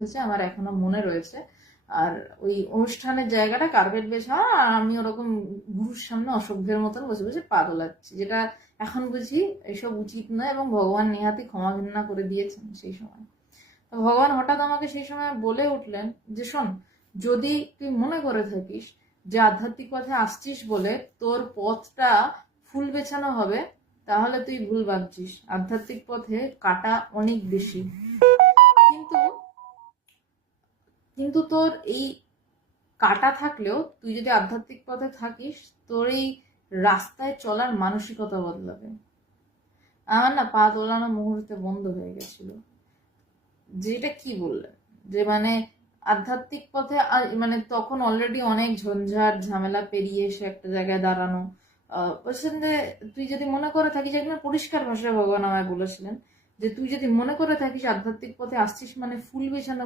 হয়েছে, আমার এখনো মনে রয়েছে। আর ওই অনুষ্ঠানের জায়গাটা কার্পেট বেছানো, আর আমি ওরকম গুরুর সামনে অসভ্যের মতন বসে বসে পা দোলাচ্ছি, যেটা এখন বুঝি এসব উচিত নয়, এবং ভগবান নেহাতি ক্ষমা ঘৃণা করে দিয়েছেন সেই সময়। তো ভগবান হঠাৎ আমাকে সেই সময় বলে উঠলেন যে শোন, যদি তুই মনে করে থাকিস যে আধ্যাত্মিক পথে আসছিস বলে তোর পথটা ফুল বেছানো হবে, তাহলে তুই ভুল ভাবছিস। আধ্যাত্মিক পথে কাটা অনেক বেশি। কিন্তু কিন্তু তোর এই কাটা থাকলেও তুই যদি আধ্যাত্মিক পথে থাকিস, তোর এই রাস্তায় চলার মানসিকতা বদলাবে। আমার না পা দোলানো মুহূর্তে বন্ধ হয়ে গেছিল। যেটা কি বললেন যে মানে আধ্যাত্মিক পথে মানে তখন অলরেডি অনেক ঝঞ্ঝাট ঝামেলা পেরিয়ে এসে একটা জায়গায় দাঁড়ানো। বলছেন যে তুই যদি মনে করে থাকিস, একদম পরিষ্কার ভাষায় ভগবান আমায় বলেছিলেন যে তুই যদি মনে করে থাকিস আধ্যাত্মিক পথে আসছিস মানে ফুল বিছানো